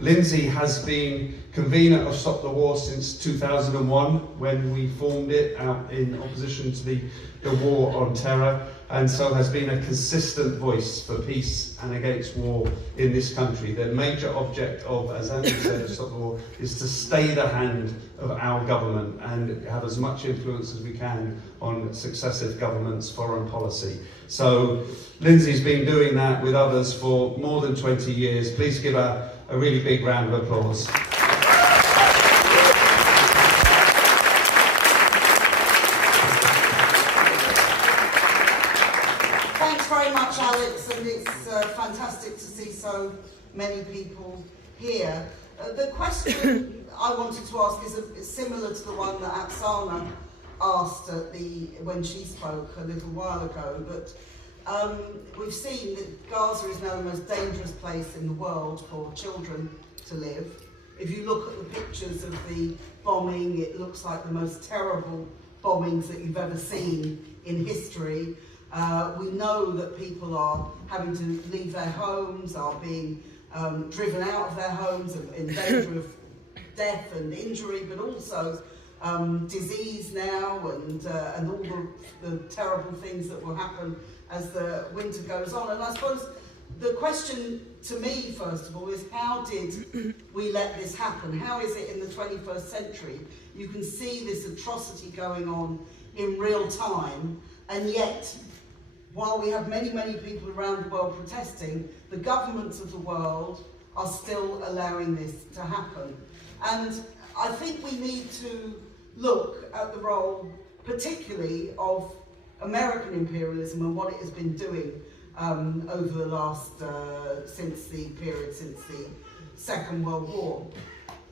Lindsey has been convener of Stop the War since 2001, when we formed it out in opposition to the war on terror, and so has been a consistent voice for peace and against war in this country. The major object of, as Andy said, of Stop the War is to stay the hand of our government and have as much influence as we can on successive governments' foreign policy. So Lindsey's been doing that with others for more than 20 years. Please give her a really big round of applause. Thanks very much, Alex, and it's fantastic to see so many people here. The question I wanted to ask is similar to the one that Oksana asked when she spoke a little while ago, but we've seen that Gaza is now the most dangerous place in the world for children to live. If you look at the pictures of the bombing, it looks like the most terrible bombings that you've ever seen in history. We know that people are having to leave their homes, are being driven out of their homes, in danger of death and injury, but also disease now, and all the terrible things that will happen as the winter goes on. And I suppose the question to me, first of all, is how did we let this happen? How is it in the 21st century you can see this atrocity going on in real time, and yet, while we have many, many people around the world protesting, the governments of the world are still allowing this to happen? And I think we need to look at the role, particularly of American imperialism and what it has been doing over the last, since the Second World War.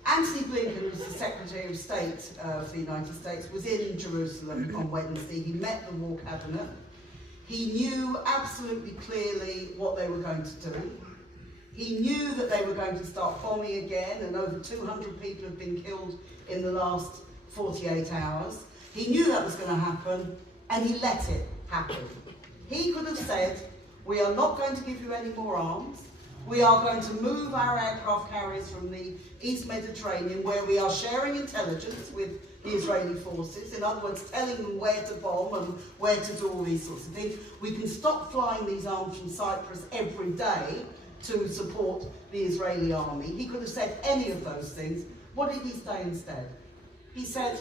Anthony Blinken, was the Secretary of State of the United States, was in Jerusalem on Wednesday. He met the War Cabinet. He knew absolutely clearly what they were going to do. He knew that they were going to start bombing again, and over 200 people have been killed in the last 48 hours. He knew that was going to happen, and he let it happen. He could have said, we are not going to give you any more arms. We are going to move our aircraft carriers from the East Mediterranean, where we are sharing intelligence with the Israeli forces, in other words, telling them where to bomb and where to do all these sorts of things. We can stop flying these arms from Cyprus every day to support the Israeli army. He could have said any of those things. What did he say instead? He said,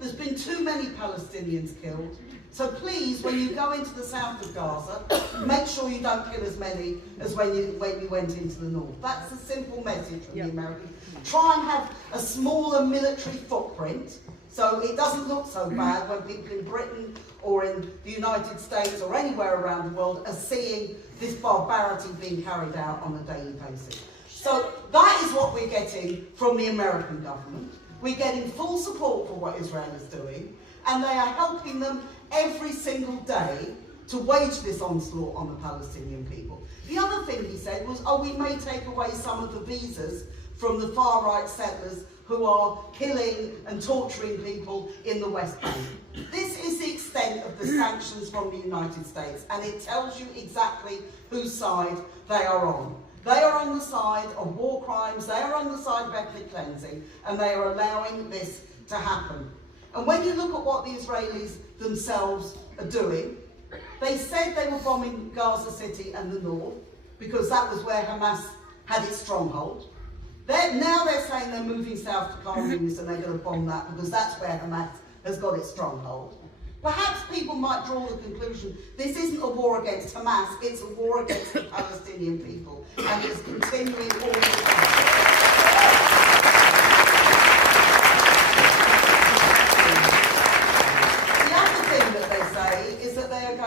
there's been too many Palestinians killed, so please, when you go into the south of Gaza, make sure you don't kill as many as when you went into the north. That's a simple message from the Americans. Try and have a smaller military footprint, so it doesn't look so bad when people in Britain or in the United States or anywhere around the world are seeing this barbarity being carried out on a daily basis. So that is what we're getting from the American government. We're getting full support for what Israel is doing, and they are helping them every single day to wage this onslaught on the Palestinian people. The other thing he said was, we may take away some of the visas from the far-right settlers who are killing and torturing people in the West Bank. This is the extent of the sanctions from the United States, and it tells you exactly whose side they are on. They are on the side of war crimes, they are on the side of ethnic cleansing, and they are allowing this to happen. And when you look at what the Israelis themselves are doing, they said they were bombing Gaza City and the north because that was where Hamas had its stronghold. Now they're saying they're moving south to Khan Yunis and they're going to bomb that because that's where Hamas has got its stronghold. Perhaps people might draw the conclusion this isn't a war against Hamas, it's a war against the Palestinian people, and it's continuing all the time.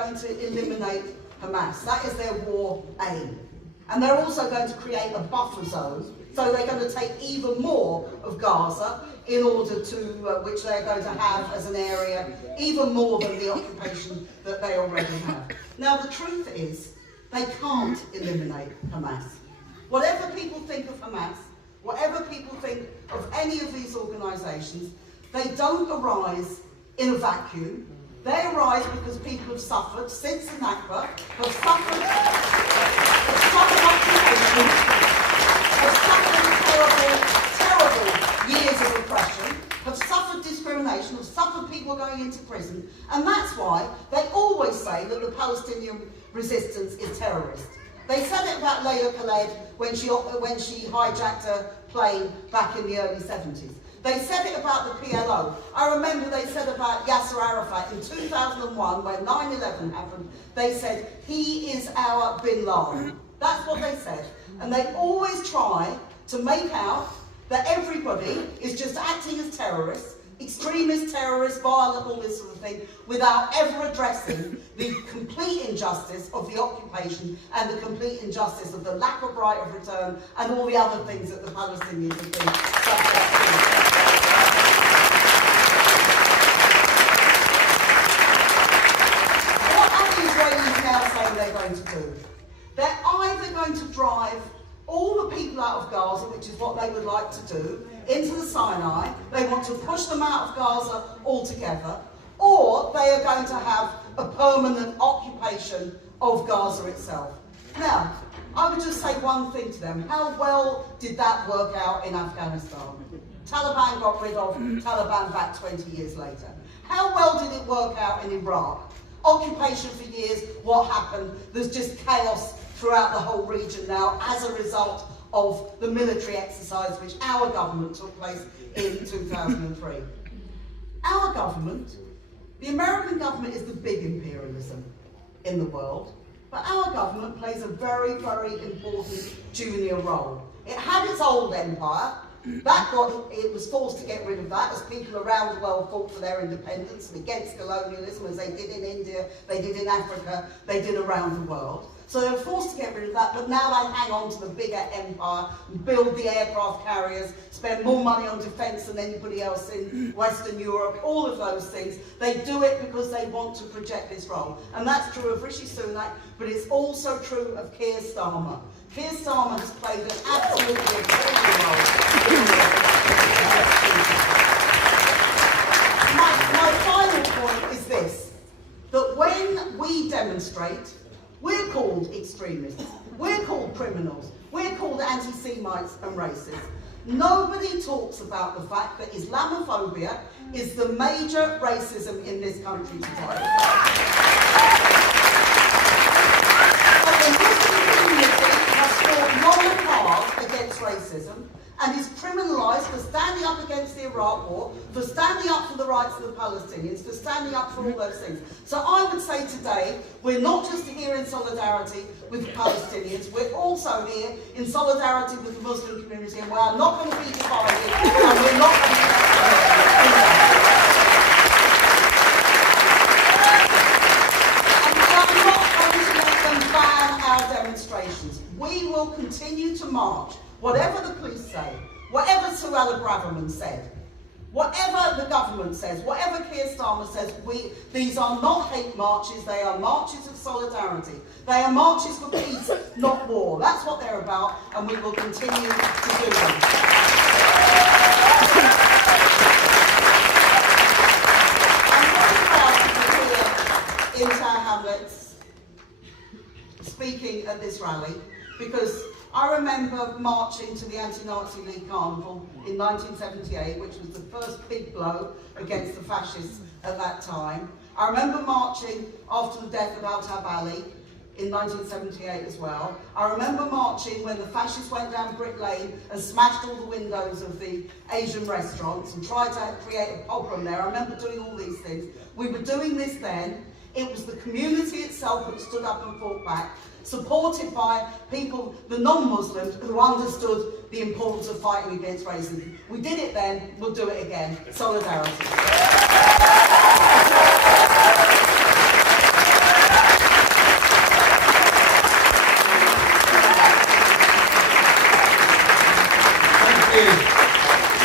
To eliminate Hamas. That is their war aim. And they're also going to create a buffer zone, so they're going to take even more of Gaza in order to, which they're going to have as an area, even more than the occupation that they already have. Now the truth is, they can't eliminate Hamas. Whatever people think of Hamas, whatever people think of any of these organisations, they don't arise in a vacuum. They arise because people have suffered since the Nakba, have suffered occupation, have suffered resistance is terrorist. They said it about Leila Khaled when she hijacked a plane back in the early 70s. They said it about the PLO. I remember they said about Yasser Arafat in 2001 when 9/11 happened. They said, he is our Bin Laden. That's what they said. And they always try to make out that everybody is just acting as terrorists, extremist terrorists, violent, all this sort of thing, without ever addressing the complete injustice of the occupation and the complete injustice of the lack of right of return and all the other things that the Palestinians have been subject to. What are the Israelis now saying they're going to do? They're either going to drive all the people out of Gaza, which is what they would like to do, into the Sinai. They want to push them out of Gaza altogether, or they are going to have a permanent occupation of Gaza itself. Now, I would just say one thing to them. How well did that work out in Afghanistan? Taliban got rid of Taliban back 20 years later. How well did it work out in Iraq? Occupation for years, what happened? There's just chaos throughout the whole region now as a result of the military exercise which our government took place in 2003. Our government, the American government, is the big imperialism in the world, but our government plays a very, very important junior role. It had its old empire. It was forced to get rid of that as people around the world fought for their independence and against colonialism, as they did in India, they did in Africa, they did around the world. So they were forced to get rid of that, but now they hang on to the bigger empire, build the aircraft carriers, spend more money on defence than anybody else in Western Europe, all of those things. They do it because they want to project this role. And that's true of Rishi Sunak, but it's also true of Keir Starmer. Keir Starmer has played an absolutely appalling role. My final point is this, that when we demonstrate, we're called extremists, we're called criminals, we're called anti-Semites and racists. Nobody talks about the fact that Islamophobia is the major racism in this country today. The Muslim community has fought long and hard against racism and is criminalised for standing up against the Iraq War, for standing up for the rights of the Palestinians, for standing up for all those things. So I would say today, we're not just here in solidarity with the Palestinians, we're also here in solidarity with the Muslim community, and we are not going to be divided, and we're not going to demonstrations. We will continue to march, whatever the police say, whatever Suella Braverman said, whatever the government says, whatever Keir Starmer says. These are not hate marches, they are marches of solidarity. They are marches for peace, not war. That's what they're about, and we will continue to do them. I'm very proud to be here in Tower Hamlets speaking at this rally, because I remember marching to the Anti-Nazi League Carnival in 1978, which was the first big blow against the fascists at that time. I remember marching after the death of Altab Ali in 1978 as well. I remember marching when the fascists went down Brick Lane and smashed all the windows of the Asian restaurants and tried to create a pogrom there. I remember doing all these things. We were doing this then. It was the community itself that stood up and fought back, supported by people, the non-Muslims, who understood the importance of fighting against racism. We did it then, we'll do it again. Solidarity.